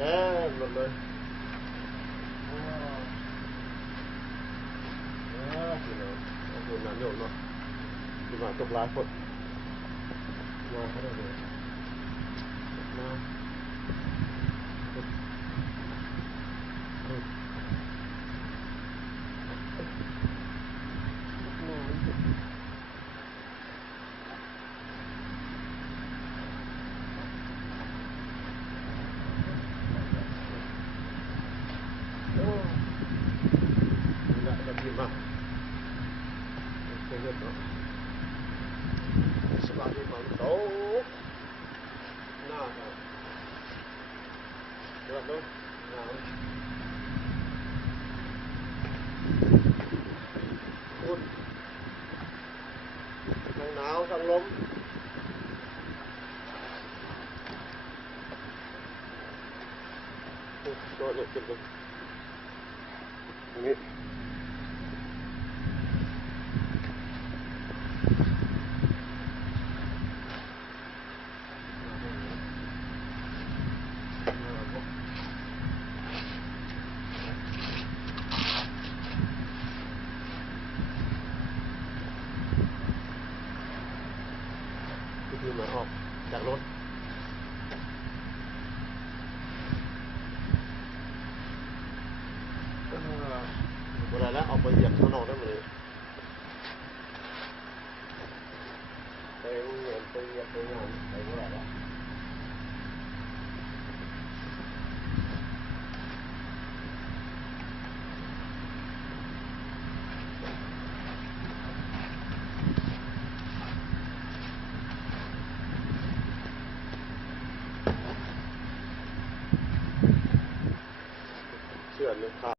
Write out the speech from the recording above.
แก้หมดเลยที่ไหนเอาคนนั้นโยนมาที่มาตกลายคนมาเขาได้เลยมาสบายดีมั้งโตหน้าครับเดือดเลยหนาวอุ่นทั้งหนาวทั้งลมตัวเล็กขึ้นเลยนี่คือมาออกจากรถเวลาแล้วออกไปเหยียบข้างนอกได้เลยไปเหยียบไปเหยียบไปงานไปเวลาแล้วเชื่อนึกภาพ